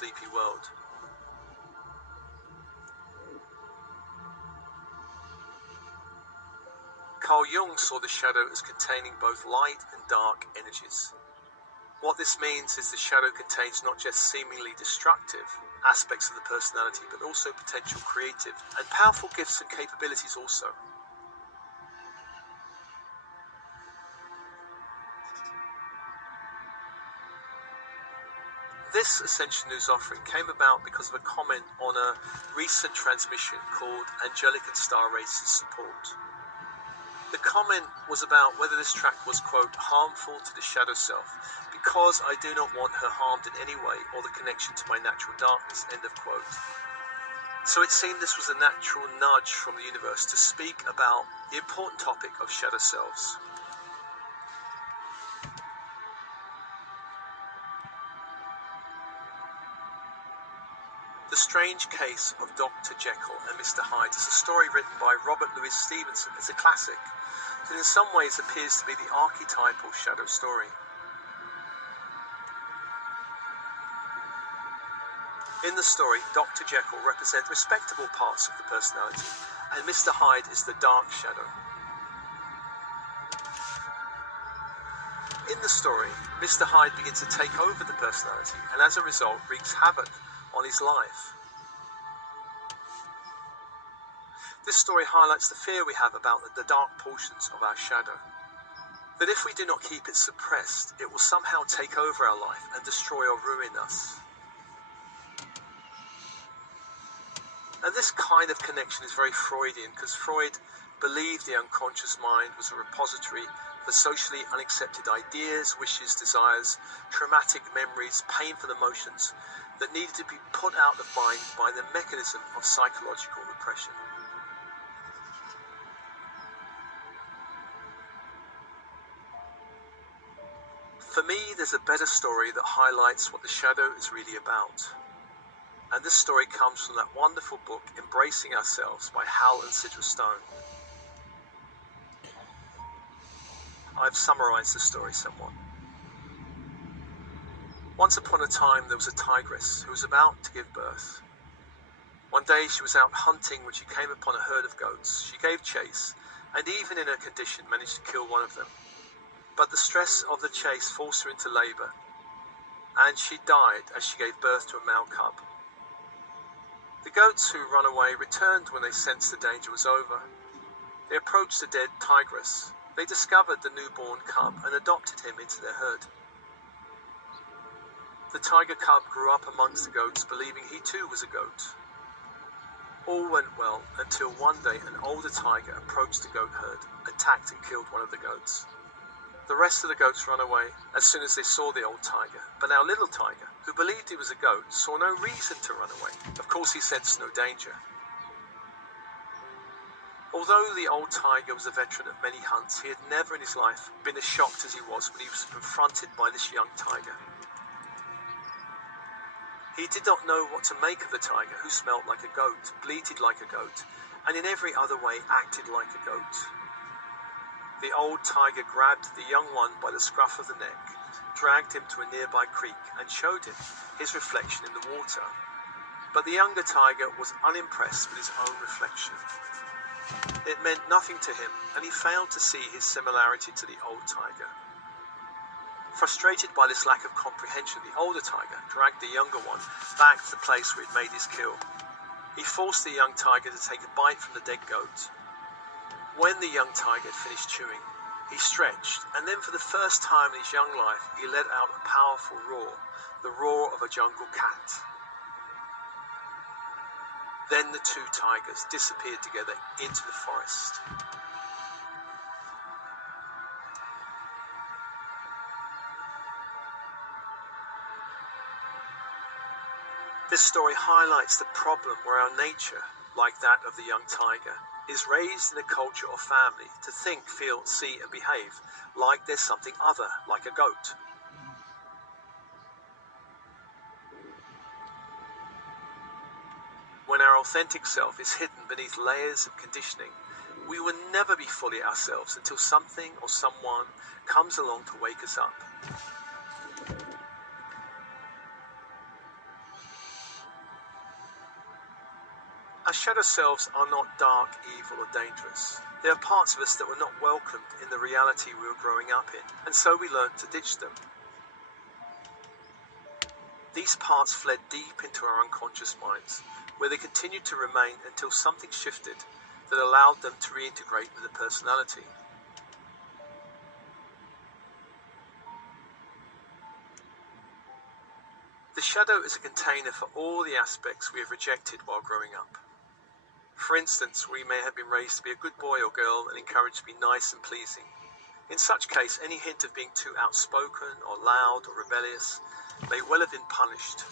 sleepy world. Carl Jung saw the shadow as containing both light and dark energies. What this means is the shadow contains not just seemingly destructive aspects of the personality, but also potential creative and powerful gifts and capabilities also. This Ascension News offering came about because of a comment on a recent transmission called Angelic and Star Races Support. The comment was about whether this track was, quote, harmful to the shadow self, because I do not want her harmed in any way or the connection to my natural darkness, end of quote. So it seemed this was a natural nudge from the universe to speak about the important topic of shadow selves. The Strange Case of Dr. Jekyll and Mr. Hyde is a story written by Robert Louis Stevenson. It's a classic that in some ways appears to be the archetypal shadow story. In the story, Dr. Jekyll represents respectable parts of the personality, and Mr. Hyde is the dark shadow. In the story, Mr. Hyde begins to take over the personality, and as a result wreaks havoc on his life. This story highlights the fear we have about the dark portions of our shadow. That if we do not keep it suppressed, it will somehow take over our life and destroy or ruin us. And this kind of connection is very Freudian, because Freud believed the unconscious mind was a repository for socially unaccepted ideas, wishes, desires, traumatic memories, painful emotions that needed to be put out of mind by the mechanism of psychological repression. For me, there's a better story that highlights what the shadow is really about. And this story comes from that wonderful book, Embracing Ourselves, by Hal and Sidra Stone. I've summarized the story somewhat. Once upon a time, there was a tigress who was about to give birth. One day she was out hunting when she came upon a herd of goats. She gave chase, and even in her condition managed to kill one of them. But the stress of the chase forced her into labor, and she died as she gave birth to a male cub. The goats who ran away returned when they sensed the danger was over. They approached the dead tigress. They discovered the newborn cub and adopted him into their herd. The tiger cub grew up amongst the goats, believing he too was a goat. All went well until one day an older tiger approached the goat herd, attacked and killed one of the goats. The rest of the goats ran away as soon as they saw the old tiger, but our little tiger, who believed he was a goat, saw no reason to run away. Of course, he sensed no danger. Although the old tiger was a veteran of many hunts, he had never in his life been as shocked as he was when he was confronted by this young tiger. He did not know what to make of the tiger, who smelt like a goat, bleated like a goat, and in every other way acted like a goat. The old tiger grabbed the young one by the scruff of the neck, dragged him to a nearby creek, and showed him his reflection in the water. But the younger tiger was unimpressed with his own reflection. It meant nothing to him, and he failed to see his similarity to the old tiger. Frustrated by this lack of comprehension, the older tiger dragged the younger one back to the place where he'd made his kill. He forced the young tiger to take a bite from the dead goat. When the young tiger had finished chewing, he stretched, and then for the first time in his young life, he let out a powerful roar, the roar of a jungle cat. Then the two tigers disappeared together into the forest. This story highlights the problem where our nature, like that of the young tiger, is raised in a culture or family to think, feel, see and behave like there's something other, like a goat. When our authentic self is hidden beneath layers of conditioning, we will never be fully ourselves until something or someone comes along to wake us up. shadow selves are not dark, evil, or dangerous. They are parts of us that were not welcomed in the reality we were growing up in, and so we learned to ditch them. These parts fled deep into our unconscious minds, where they continued to remain until something shifted that allowed them to reintegrate with the personality. The shadow is a container for all the aspects we have rejected while growing up. For instance, we may have been raised to be a good boy or girl and encouraged to be nice and pleasing. In such case, any hint of being too outspoken or loud or rebellious may well have been punished.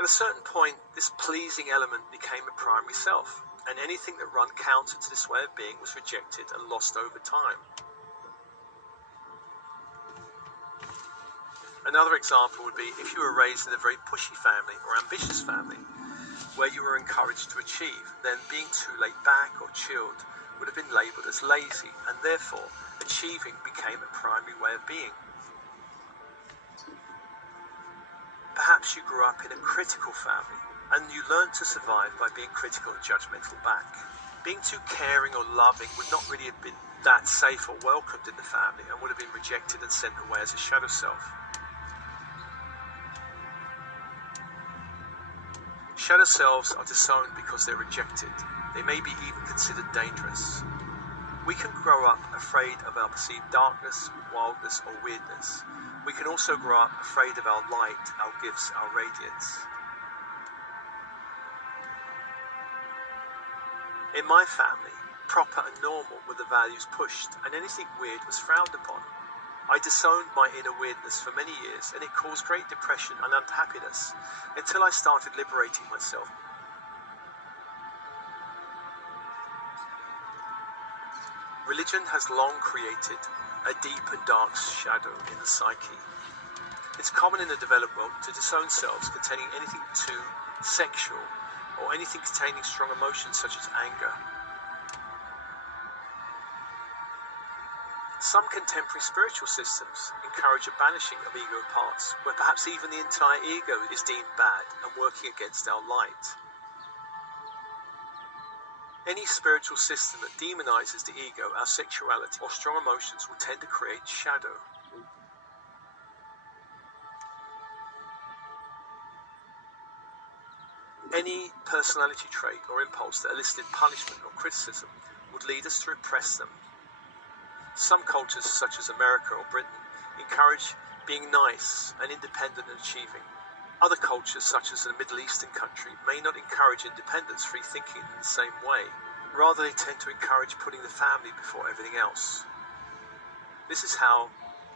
At a certain point, this pleasing element became a primary self, and anything that ran counter to this way of being was rejected and lost over time. Another example would be if you were raised in a very pushy family or ambitious family, where you were encouraged to achieve, then being too laid back or chilled would have been labelled as lazy, and therefore achieving became a primary way of being. Perhaps you grew up in a critical family, and you learned to survive by being critical and judgmental back. Being too caring or loving would not really have been that safe or welcomed in the family, and would have been rejected and sent away as a shadow self. Shadow selves are disowned because they're rejected. They may be even considered dangerous. We can grow up afraid of our perceived darkness, wildness, or weirdness. We can also grow up afraid of our light, our gifts, our radiance. In my family, proper and normal were the values pushed, and anything weird was frowned upon. I disowned my inner weirdness for many years, and it caused great depression and unhappiness until I started liberating myself. Religion has long created a deep and dark shadow in the psyche. It's common in the developed world to disown selves containing anything too sexual or anything containing strong emotions such as anger. Some contemporary spiritual systems encourage a banishing of ego parts, where perhaps even the entire ego is deemed bad and working against our light. Any spiritual system that demonizes the ego, our sexuality, or strong emotions will tend to create shadow. Any personality trait or impulse that elicited punishment or criticism would lead us to repress them. Some cultures, such as America or Britain, encourage being nice and independent and achieving. Other cultures, such as a Middle Eastern country, may not encourage independence, free thinking in the same way. Rather, they tend to encourage putting the family before everything else. This is how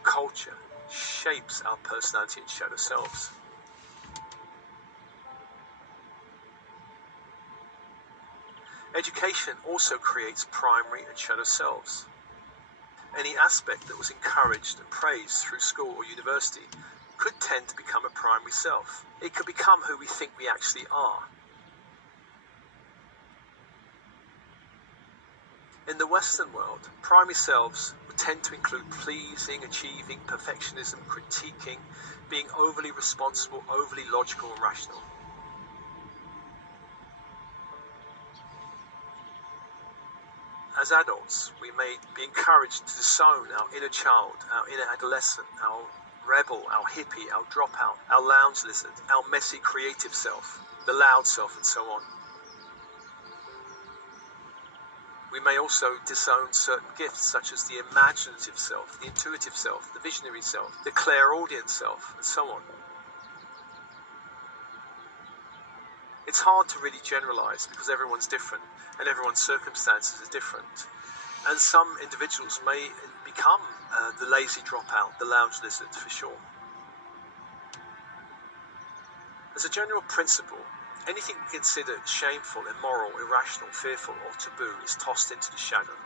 culture shapes our personality and shadow selves. Education also creates primary and shadow selves. Any aspect that was encouraged and praised through school or university could tend to become a primary self. It could become who we think we actually are. In the Western world, primary selves would tend to include pleasing, achieving, perfectionism, critiquing, being overly responsible, overly logical and rational. As adults, we may be encouraged to disown our inner child, our inner adolescent, our rebel, our hippie, our dropout, our lounge lizard, our messy creative self, the loud self, and so on. We may also disown certain gifts such as the imaginative self, the intuitive self, the visionary self, the clairaudient self, and so on. It's hard to really generalize because everyone's different and everyone's circumstances are different. And some individuals may become the lazy dropout, the lounge lizard for sure. As a general principle, anything considered shameful, immoral, irrational, fearful or taboo is tossed into the shadow.